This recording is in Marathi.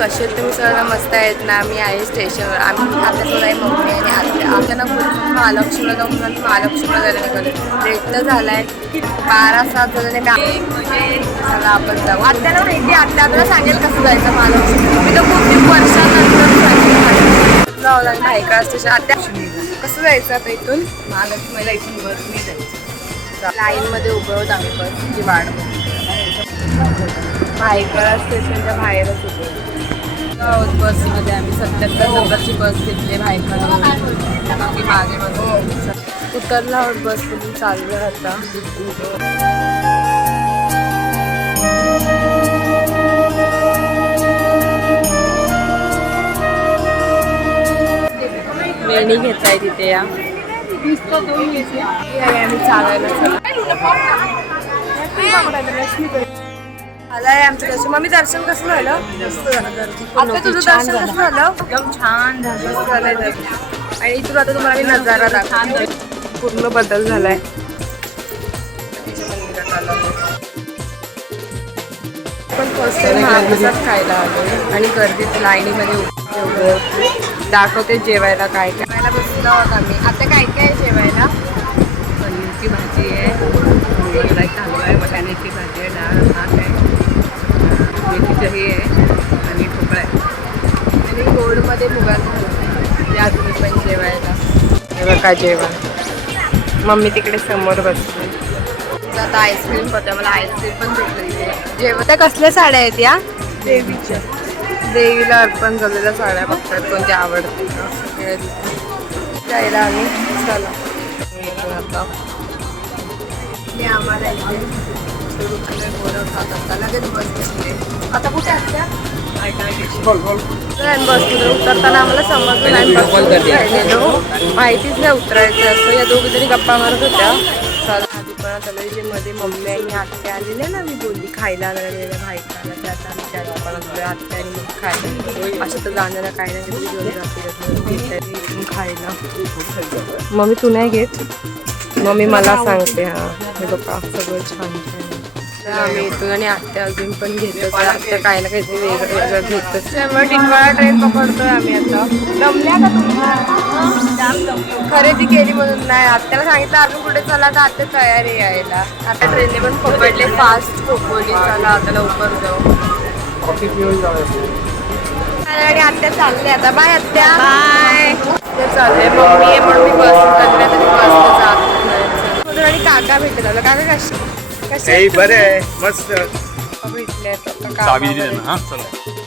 मस्त आहेत ना? मी आहे स्टेशनवर. आम्ही आपल्यासोबत आहे मम्मी आणि आत्या अचानक खूप महालक्ष्मीला जाऊन म्हणून महालक्ष्मीला जायला निघालो. लेट तर झालाय. बारा सात झाले चला आपण जाऊ. आत्याला माहिती आत्या आपल्याला सांगेल कसं जायचं महालक्ष्मी मी तर खूप खूप वर्षानंतर सांगेल जाऊ भायका स्टेशन आत्या कसं जायचं आता इथून? महालक्ष्मीला इथून बसने जायचं. लाईनमध्ये उभं होत आम्ही जी वाट भायखळा स्टेशनच्या बाहेरच उभे आहोत बसमध्ये आम्ही सत्याहत्तर नंबरची बस घेतली भायखळा की मागे बस उतरला आहोत बसमधून चाललो आता. वेणी घेताय तिथे या. आम्ही चालायला आलाय आमचं दर्शन मम्मी दर्शन कसं झालं? आता तुझं दर्शन कसं झालं. एकदम छान झालं. मस्त झालंय दर्शन आणि इथून आता तुम्हाला मी नजारा दाखवते. पूर्ण बदल झालाय. पण फर्स्ट टाइम महाप्रसाद खायला आलो आणि गर्दीत लाईनीमध्ये दाखवते जेवायला काय काय. खायला बसलो आहोत आम्ही. आता काय काय जेवायला? पनीरची भाजी आहे. या तुम्ही पण जेवायला. बघा जेवण. मम्मी तिकडे समोर बसली. आता आईस्क्रीम होत्या मला आईस्क्रीम पण भेटली त्या कसल्या साड्या आहेत या? देवीच्या. देवीला अर्पण झालेल्या साड्या बघतात कोणत्या आवडते जायला आम्ही. चला. आता आम्हाला लगेच बस आता कुठे लाईन बसमध्ये उतरताना आम्हाला समजलं नाही बसमध्ये राहिलेलो माहितीच नाही उतरायचं असं या दोघी तरी गप्पा मारत होत्या चला आधी पण आता जे मध्ये मम्मी आणि आत्या आलेल्या ना मी बोलली खायला लागलेल्या भाईकाला त्या आता आम्ही त्या दुकानात आत्या आणि मग खायला असं तर जाण्याला काय नाही तरी घेऊन जाते खायला मम्मी तू नाही घेत मम्मी मला सांगते हा हे बघा सगळं छान छान तर आम्ही इथून आणि आत्या अजून पण घेतो आत्या काही ना काहीतरी वेगळं वेगळं घेतो त्यामुळे टिटवाळा ट्रेन पकडतोय आम्ही आता. जमल्या का तुम्हाला? खरेदी केली म्हणून नाही. आत्याला सांगितलं अजून कुठे चला तर आत्या तयार आहे यायला. आता ट्रेनने पण पकडले फास्ट खोपोली चला आता लवकर जाऊ. आणि आत्या चालले आता. बाय आत्या. बाय चालले मम्मी आहे म्हणून मी बस उतरले आता मी बसला जात आणि काका भेटत आलं. काका कशी बरे मस्त. भेटले हा चला.